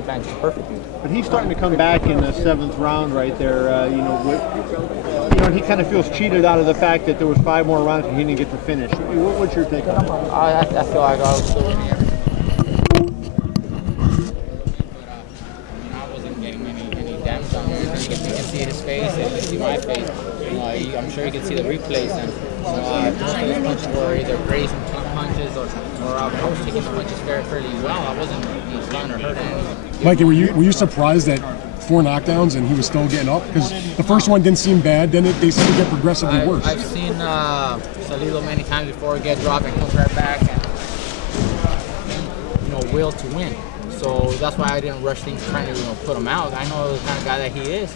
game plan just perfectly. But he's starting to come back in the 7th round right there. You know, he kind of feels cheated out of the fact that there was 5 more rounds and he didn't get to finish. What's your take on that? I feel like I was still in here. I wasn't getting any damage on him. You can see his face and you can see my face. I'm sure you can see the replays, and those punches were either grazing punches or I was taking the punches fairly well. I wasn't stunned or hurt anything. Mikey, were you surprised that 4 knockdowns and he was still getting up? Because the first one didn't seem bad, then they seem to get progressively worse. I've seen Salido many times before get dropped and comes right back and will to win. So that's why I didn't rush things trying to put him out. I know the kind of guy that he is.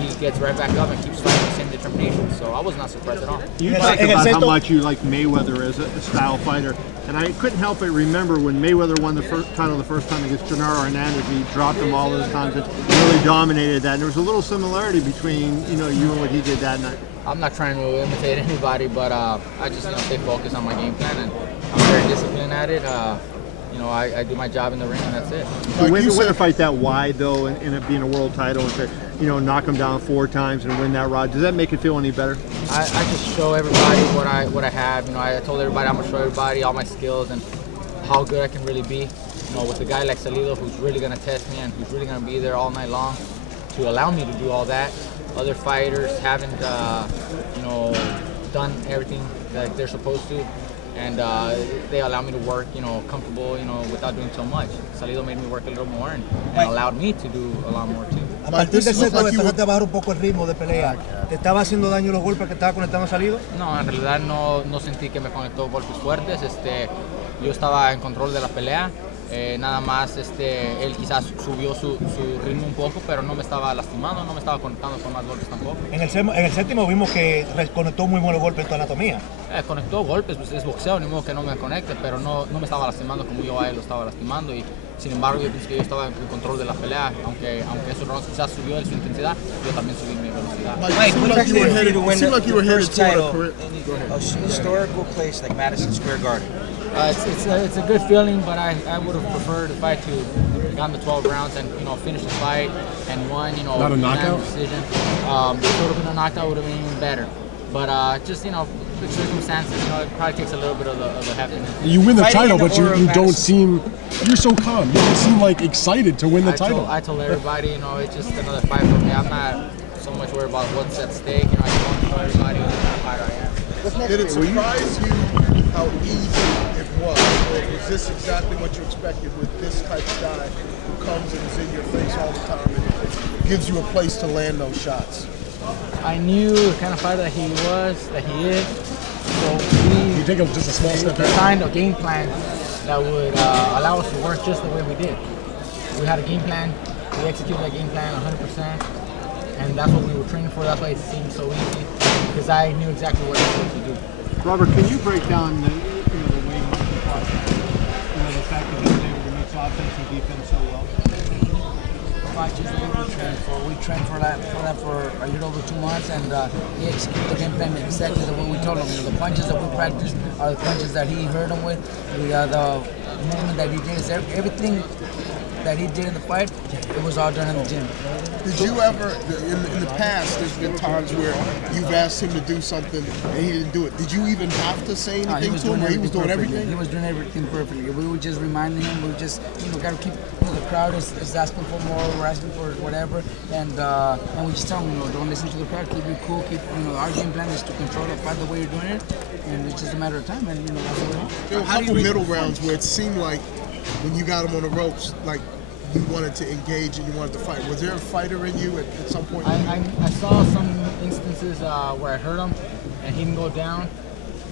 He gets right back up and keeps fighting the same determination. So I was not surprised at all. You talk about how much you like Mayweather as a style fighter, and I couldn't help but remember when Mayweather won the title the first time against Gennaro Hernandez. He dropped him all those times and really dominated that. And there was a little similarity between you and what he did that night. I'm not trying to imitate anybody, but I just stay focused on my game plan, and I'm very disciplined at it. I do my job in the ring, and that's it. To win a fight that wide, though, and it being a world title, and to knock him down 4 times and win that rod, does that make it feel any better? I just show everybody what I have. I told everybody I'm gonna show everybody all my skills and how good I can really be. With a guy like Salido, who's really gonna test me and who's really gonna be there all night long to allow me to do all that. Other fighters haven't, done everything that they're supposed to. And they allow me to work, comfortable, without doing so much. Salido made me work a little more and allowed me to do a lot more too. A partir del sexto empezaste a bajar un poco el ritmo de pelea. ¿Te estaba haciendo daño los golpes que estaba conectando Salido? No, en realidad no sentí que me conectó golpes fuertes. Yo estaba en control de la pelea. Nada más él quizás subió su ritmo un poco, pero no me estaba lastimando, no me estaba conectando con más golpes tampoco. En el séptimo vimos que conectó muy buenos golpes en tu anatomía. Conectó golpes, pues es boxeo, ni modo que no me conecte, pero no me estaba lastimando como yo a él lo estaba lastimando, y sin embargo yo pienso que yo estaba en control de la pelea, aunque esos rounds quizás subió su intensidad, yo también subí mi velocidad. Mike, what does it feel to win the first title in a historical place like Madison Square Garden? It's a good feeling, but I would have preferred the fight to gone the 12 rounds and finish the fight and won. Not a knockout decision. If it would have been a knockout, would have been even better. But just the circumstances, it probably takes a little bit of the happiness. You win the title, but you don't seem. You're so calm. You don't seem like excited to win the title. I told everybody, it's just another fight for me. I'm not so much worried about what's at stake. I just want to show everybody what kind of fighter I am. Did it surprise you how easy it was? Or was this exactly what you expected with this type of guy who comes and is in your face all the time and gives you a place to land those shots? I knew the kind of fighter that he is. So you take just a small step back. Designed a game plan that would allow us to work just the way we did. We had a game plan. We executed that game plan 100%, and that's what we were training for. That's why it seemed so easy, because I knew exactly what I was supposed to do. Robert, can you break down the way you fought? The fact that you were able to mix offense and defense so well. We trained for that for a little over 2 months, and he executed the game plan exactly the way we told him. The punches that we practiced are the punches that he hurt him with. The movement that he did is everything that he did in the fight. It was all done in the gym. Did you ever, in the past, there's been times where you've asked him to do something and he didn't do it. Did you even have to say anything to him, or he was doing everything? He was doing everything perfectly. We would just remind him. We just, got to keep. The crowd is asking for more. We're asking for whatever, and we just tell him, don't listen to the crowd. Keep it cool. Keep, our game plan is to control the fight the way you're doing it, and it's just a matter of time. And that's what we're doing. There were a couple middle rounds where it seemed like when you got him on the ropes, like you wanted to engage and you wanted to fight. Was there a fighter in you at some point? I saw some instances where I hurt him and he didn't go down,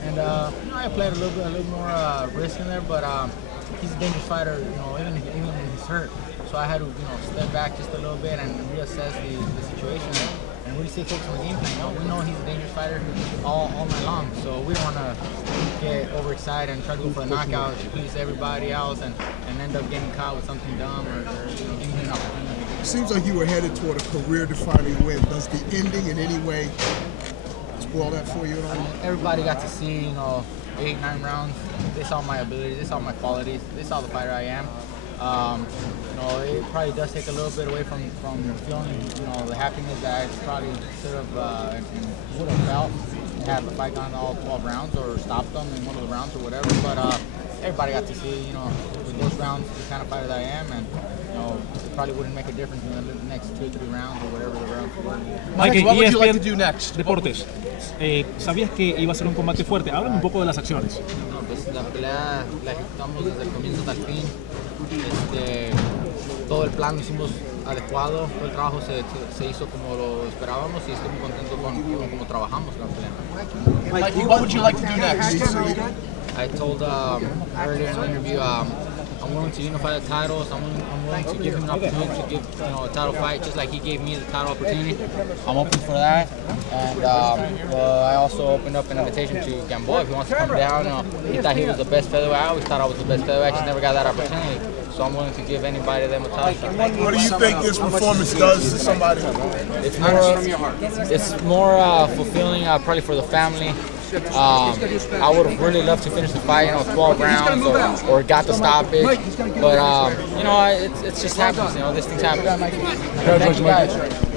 and I played a little more risk in there, but he's a dangerous fighter, even when he's hurt. So I had to step back just a little bit and reassess the situation and really stay focused on the game plan. We know he's a dangerous fighter all night long, so we don't want to get overexcited and try to go for a knockout to please everybody else and end up getting caught with something dumb or giving him an opportunity. It seems like you were headed toward a career-defining win. Does the ending in any way spoil that for you at all? Everybody got to see, 8, 9 rounds. They saw my abilities, they saw my qualities, they saw the fighter I am. You know, it probably does take a little bit away from feeling, you know, the happiness that I probably should have and would have felt had the fight gone all 12 rounds or stopped them in one of the rounds or whatever. But everybody got to see, you know, with those rounds, the kind of fighter that I am, and you know, it probably wouldn't make a difference in the next 2 or 3 rounds or whatever the rounds were. Mikey, what would you like to do next? Deportes. Sabías que iba a ser un combate fuerte. Háblame un poco de las acciones. No, pues la pelea la ejecutamos desde el comienzo hasta el fin. Todo el plan lo hicimos adecuado, todo el trabajo se hizo como lo esperábamos y estoy muy contento con cómo trabajamos la pelea. Mikey, what would you like to do next? I told earlier in the interview, I'm willing to unify the titles. I'm willing to give him an opportunity to give, you know, a title fight, just like he gave me the title opportunity. I'm open for that, and I also opened up an invitation to Gamboa if he wants to come down. You know, he thought he was the best featherweight. I always thought I was the best featherweight. I just never got that opportunity, so I'm willing to give anybody them a title shot. What do you think this performance does to somebody? It's more fulfilling, probably for the family. I would have really loved to finish the fight, you know, 12 rounds or got the stoppage, but you know, it's just happens, you know, these things happen. Congratulations, Mikey.